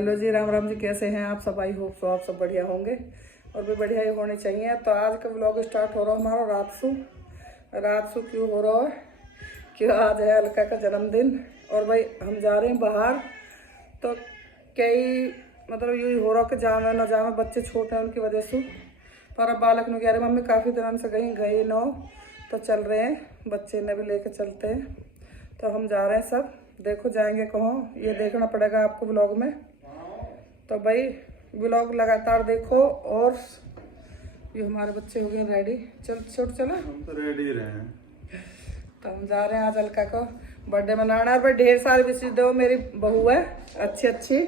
Hello जी, राम राम जी, कैसे हैं आप सब? आई होप सो आप सब बढ़िया होंगे और भी बढ़िया ही होने चाहिए। तो आज का व्लॉग स्टार्ट हो रहा है हमारा रात सु क्यों हो रहा है? क्यों आज है अलका का जन्मदिन और भाई हम जा रहे हैं बाहर। तो कई मतलब यही हो रहा कि जाना ना जाना, बच्चे छोटे हैं उनकी वजह से। पर अब बालक ने कह रहे मम्मी काफ़ी दिनों से गए न हो, तो चल रहे हैं, बच्चे ने भी लेके चलते हैं। तो हम जा रहे हैं सब, देखो जाएंगे कहाँ ये देखना पड़ेगा आपको व्लॉग में। तो भाई व्लॉग लगातार देखो। और ये हमारे बच्चे हो गए रेडी, चलो हम तो रेडी रहे हैं। तो हम जा रहे हैं आज अलका को बर्थडे मनाना। और भाई ढेर सारी विशेष दो, मेरी बहू है अच्छी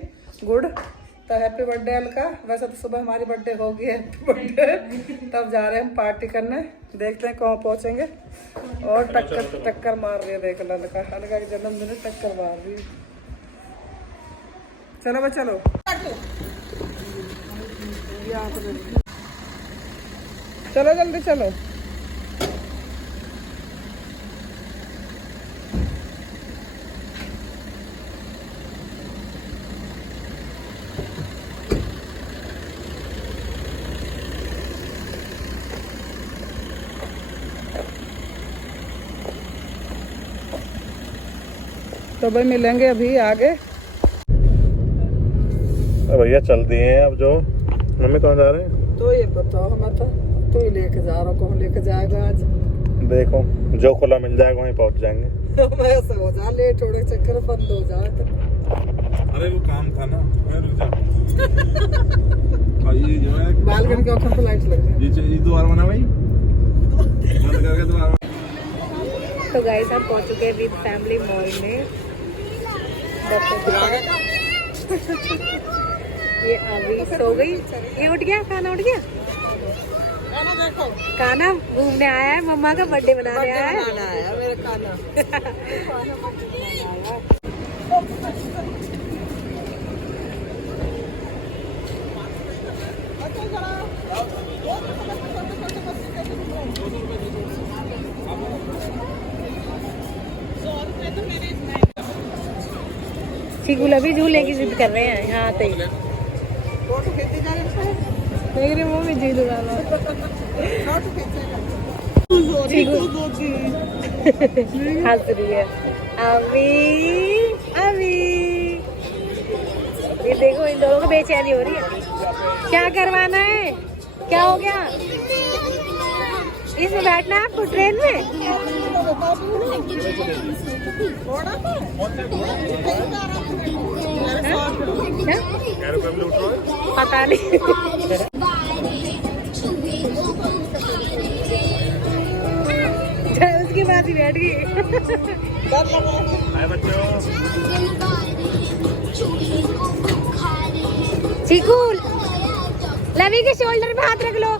गुड। तो हैप्पी बर्थडे अलका। वैसे तो सुबह हमारी बर्थडे होगी, हैप्पी बर्थडे। तब जा रहे हैं हम पार्टी करने, देखते हैं कहाँ पहुँचेंगे। और टक्कर मार रही है, देख अलका के जन्मदिन में टक्कर मार रही है। चलो भाई चलो, चलो जल्दी चलो। तो भाई मिलेंगे अभी आगे। भैया चल दिए हैं अब। जो मम्मी कहाँ जा रहे हैं? तो ये बताओ, हमें तो ही लेके जा रहा, कौन लेके जाएगा आज? देखो जो खुला मिल जाएगा वहीं पहुंच जाएंगे। तो ऐसा हो जा, लेट थोड़े चक्कर बंद हो जाए तो। अरे वो काम था ना, रुक जा। ये जो है बालकनी के ऊपर तो लाइट लग रही है। ये दोबारा बना भाई, बंद करके दोबारा। तो गाइस हम पहुंच चुके हैं विद फैमिली मॉल में। ये अभी सो गई, ये उठ गया, खाना उठ गया। काना घूमने आया है, मम्मा का बर्थडे मनाने आया है। मेरा काना चिकुल अभी झूले की जिद कर रहे हैं यहाँ आते ही। देख रही मम्मी जिद वाला हंस रही है। अभी ये देखो इन दोनों को बेचैनी हो रही है। क्या करवाना है? क्या हो गया? इसमें बैठना है आपको ट्रेन में? पता नहीं। उसके बाद ही बैठ गई। चीकू लवी के शोल्डर पे हाथ रख लो।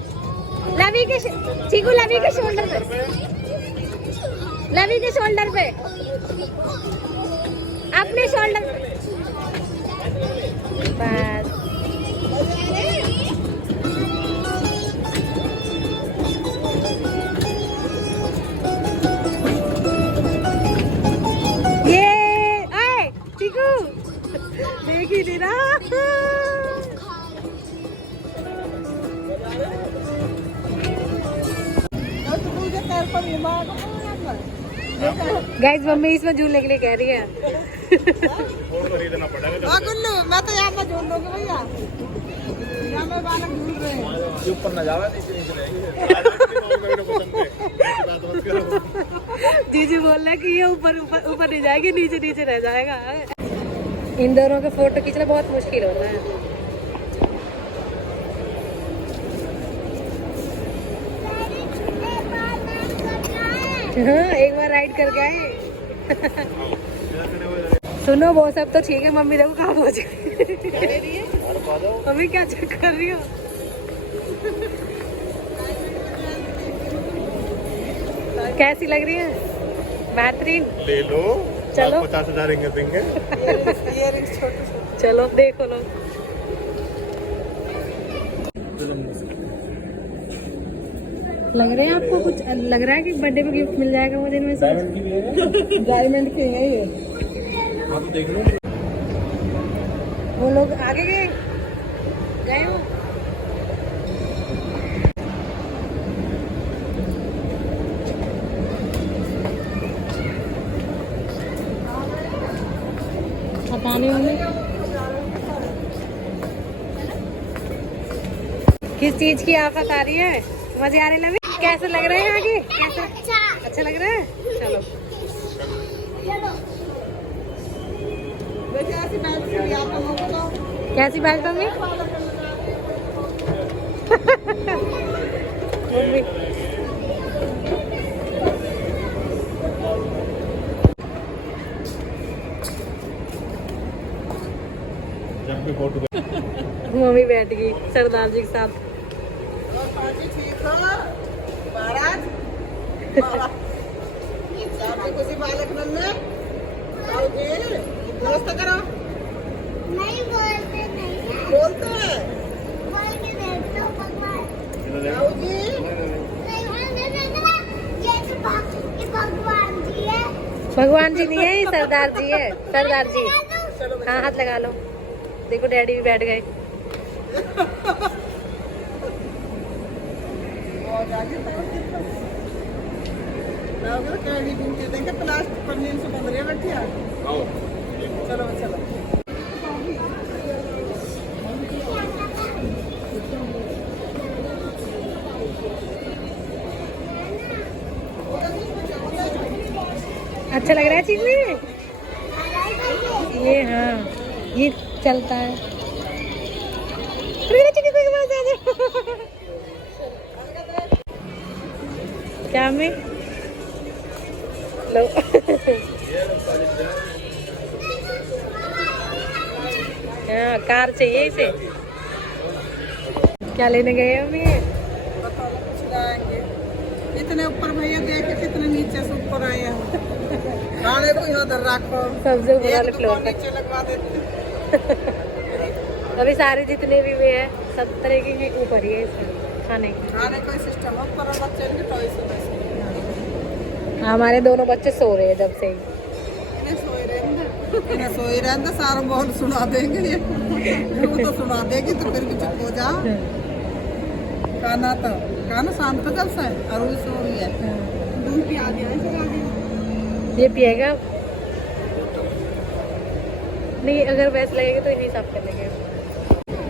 चीकू लवी के शोल्डर पे, लवी के शोल्डर पे, अपने शोल्डर पे बस। ये आए चीकू देख ही नहीं रहा। गाइस मम्मी इसमें झूलने के लिए कह रही है। गुल्लू मैं तो यहाँ पे झूल लूंगी भैया, यहाँ पे बालक झूल रहे हैं। ऊपर ना जावा, नीचे रहेंगे। जीजी बोल रहा है कि ये ऊपर नहीं जाएगी, नीचे रह जाएगा। इन दोनों के फोटो खींचना बहुत मुश्किल होता है। हाँ एक बार राइड करके आए। सुनो वो सब तो ठीक है, मम्मी देखो कहाँ पहुँच गई। मम्मी क्या चेक कर रही हो? कैसी लग रही है? बेहतरीन। ले लो, चलो 50,000 देंगे। चलो देखो लो। लग रहा है आपको कुछ लग रहा है कि बर्थडे में गिफ्ट मिल जाएगा मुझे इनमें से? डायमंड के हैं ये। आप देख लो। वो लोग आगे गए गए हो। पता नहीं होंगे किस चीज की आफत आ रही है। मजे आ रहे लवी। कैसे लग रहे हैं आगे? कैसे अच्छा लग रहा है? चलो कैसी बात मम्मी? मम्मी जब भी फोटो मम्मी बैठ गई सरदार जी के साथ। करो नहीं बोलते नहीं बोलते हैं भगवान जी है। भगवान जी नहीं है, ये सरदार जी है। सरदार जी हाँ हाथ लगा लो। देखो डैडी भी बैठ गए। प्लास्टिक पन्नी से बंद रहे बैठे। चलो चलो अच्छा लग रहा है चीज में ये। हाँ ये चलता है। क्या में लो हाँ कार चाहिए इसे। क्या लेने गए हम ये? इतने ऊपर भैया देखे कितने नीचे से ऊपर आए हैं। खाने को यहाँ उधर रखो सबसे ऊपर वाले फ्लोर पे नीचे लगवा देते। अभी सारे जितने भी वे हैं सब तरह के ऊपर ही है इसमें खाने के। खाने का सिस्टम है ऊपर बच्चे के टॉयस में। हमारे दोनों बच्चे सो रहे हैं जब से ही। इन्हें सोए रहते सारा बहुत सुना देंगे ये। वो तो सुना देगी तो फिर भी चुप हो जा। खाना शांत जब से और वो सो रही है। दूध पिया दिया है। ये पिएगा नहीं? अगर वैसे लगेगा तो इन्हीं साफ कर लेंगे।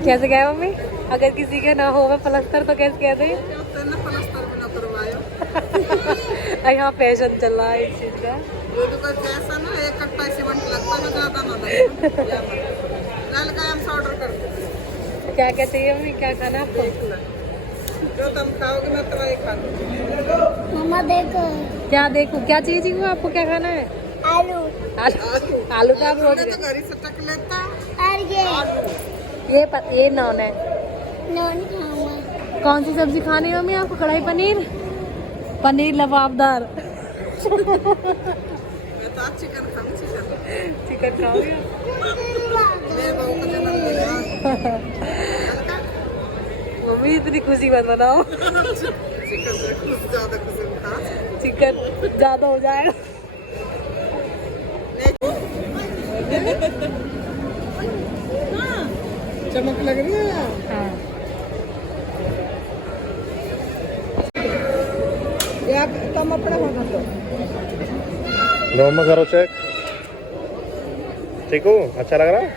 कैसे गए मम्मी? अगर किसी के ना हो प्लस्तर तो कैसे कहते हैं? प्लास्टर भी ना करवाया। यहाँ फैशन चल रहा है इस चीज का। वो तो कोई फैशन है, एक पैसे बन लगता है ज्यादा ना लगे। कल का हम ऑर्डर कर दो। क्या क्या चाहिए मम्मी? क्या खाना है आपको? जो तुम खाओगे मैं तुम्हारी खा लूंगी। मम्मा देखो क्या देखो? क्या चाहिए चीकू? आपको क्या खाना है? आलू आलू। आलू का आप रोज तो घर ही से टक लेता। और ये नॉन है। नॉन खाऊंगा। कौन सी सब्जी खानी है मम्मी आपको? कढ़ाई पनीर? पनीर लबाबदार। मैं तो आज चिकन खाऊं। चिकन खाओगे? मेरे बहू को जन्म मिला। मम्मी इतनी खुशी मत बनाओ। चिकन से कुछ ज्यादा खुशी खा। चिकन ज्यादा हो जाएगा। चमक लग रही है। हाँ या कम अपना होना तो लो में करो चेक। ठीक हो? अच्छा लग रहा है?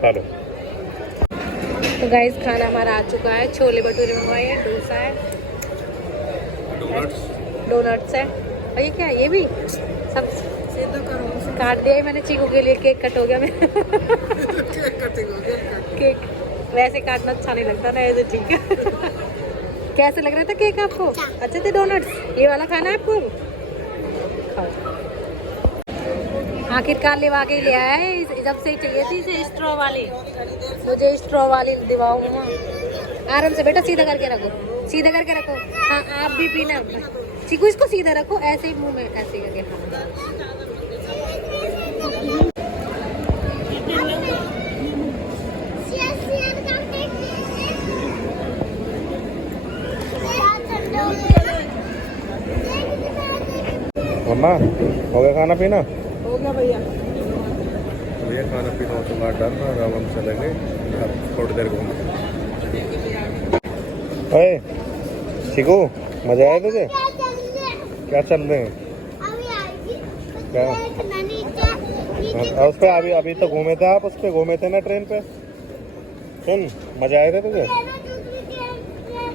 खा लो। तो गाइस खाना हमारा आ चुका है। छोले भटूरे मंगवाए हैं, डोसा है, डोनट्स है और ये क्या है? ये भी सब सीधा करो। काट दिया है मैंने चीकू के लिए। केक कट हो गया मेरा। केक कटिंग हो गया। केक वैसे काटना अच्छा नहीं लगता ना, ऐसे ठीक है। कैसे लग रहा था केक आपको? अच्छे थे डोनट्स? ये वाला खाना है आपको? खाओ। आखिरकार लेवा के ले आया है। जब से ही चाहिए थी इसे स्ट्रॉ वाली। मुझे स्ट्रॉ वाली दिवाओ मम्मा। आराम से बेटा, सीधा करके रखो, सीधा करके रखो। हाँ आप भी पीना। चीकू इसको सीधा रखो, ऐसे ही मुंह में ऐसे करके खाओ। मम्मा हो गया खाना पीना? हो गया भैया। भैया खाना पीना हो तो बात डालना और अब हम चलेंगे अब थोड़ी देर घूम। अरे शिकू मजा आया तुझे? क्या चल रहे हैं क्या? उस पे अभी तो घूमे थे आप, उस पे घूमे थे ना ट्रेन पे। सुन मजा आया था तुझे?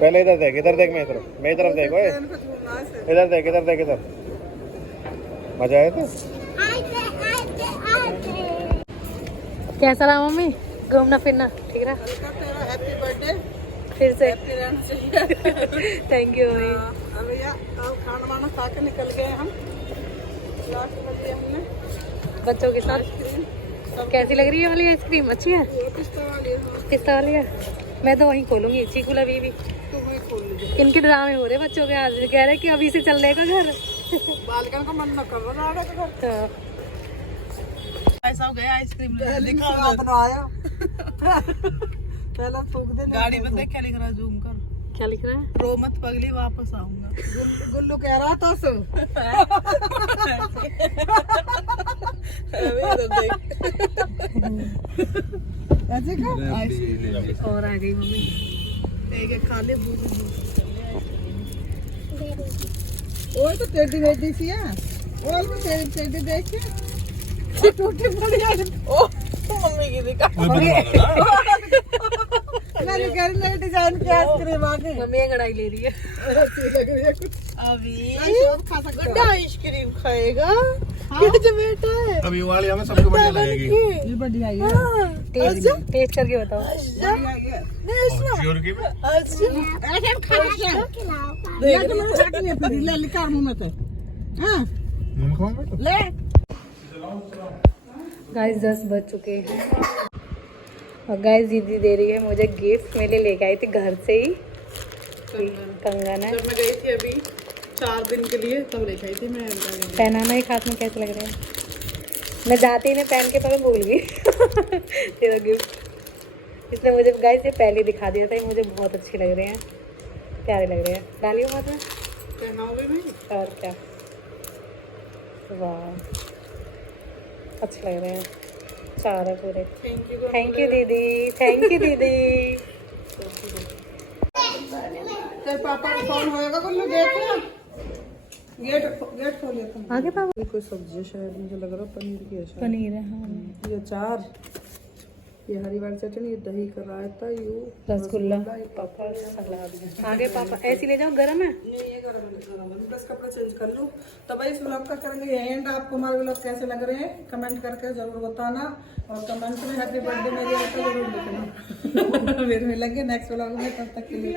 पहले इधर देख मेरी तरफ देख ओए, इधर देख इधर मजा आया था? कैसा रहा मम्मी घूमना फिरना? ठीक रहा? हैप्पी बर्थडे फिर से थैंक यू मम्मी। अभी खाना वाना खा के निकल गए हम। लास्ट में दिया हमने बच्चों के साथ। कैसी लग रही है वाली आइसक्रीम? अच्छी है? पिस्ता वाली है? मैं तो वहीं खोलूंगी चीकू ला भी। इनके ड्रामे हो रहे बच्चों के आज, कह रहे कि अभी से चल देगा घर। बालकन का मन न कर रहा है हाँ। ऐसा हो गया आइसक्रीम बनाया पहला थूक दे। गाड़ी में देख क्या लिख रहा है, जूम कर। क्या लिख रहा है? रो मत पगली वापस आऊंगा। गुल्लू कह रहा था सो ऐसे का और आ गई मम्मी। एक खा ले और तो टेडी रेडी सी है और तो टेडी देख के टूटी पड़ी है। ओ मम्मी की दिखा मैंने कह रही नई डिजाइन की आइसक्रीम आ गई। मम्मी कढ़ाई ले रही है। अच्छी लग रही है कुछ। अभी खा सकते हो आइसक्रीम खाएगा। क्या बेटा है अब ये वाली हमें सबसे बढ़िया लगेगी। ये बढ़िया है। टेस्ट करके बताओ। श्योर की में ले गाइस 10 बज चुके हैं और गाइस दीदी दे रही है मुझे गिफ्ट। मेरे लिए लेके आई थी घर से ही कंगन है। जब मैं गई थी अभी 4 दिन के लिए तब लेके आई थी मैं। पहनाना एक हाथ में कैसे लग रहे हैं? मैं जाते ही ने पहन के पर भूल गई तेरा गिफ्ट। इसने मुझे गाइस ये पहले दिखा दिया था। ये मुझे बहुत अच्छे लग रहे हैं, प्यारे लग रहे हैं। डालियो हाथ में पहनाओगे भी और क्या। वाह अच्छे लग रहे हैं, 4 है पूरे। थैंक यू दीदी, थैंक यू दीदी। तेरे पापा का फोन होएगा गुल्लू गेट खोलिए तुम। आगे पापा ये कोई सब्जी है शायद, मुझे लग रहा है पनीर की है शायद। पनीर है हाँ। ये अचार, ये हरी वाली चटनी, ये दही का रायता, यू रसगुल्ला, पापा सलाद। आगे पापा ऐसी ले जाओ, गरम है। नहीं ये गरम है बस कपड़ा चेंज कर लूँ। तो भाई इस ब्लॉग का करेंगे एंड। आपको हमारे ब्लॉग कैसे लग रहे हैं कमेंट करके जरूर बताना और कमेंट में हैप्पी बर्थडे मेरी आता जरूर लिखना। फिर मिलेंगे नेक्स्ट ब्लॉग में, तब तक के लिए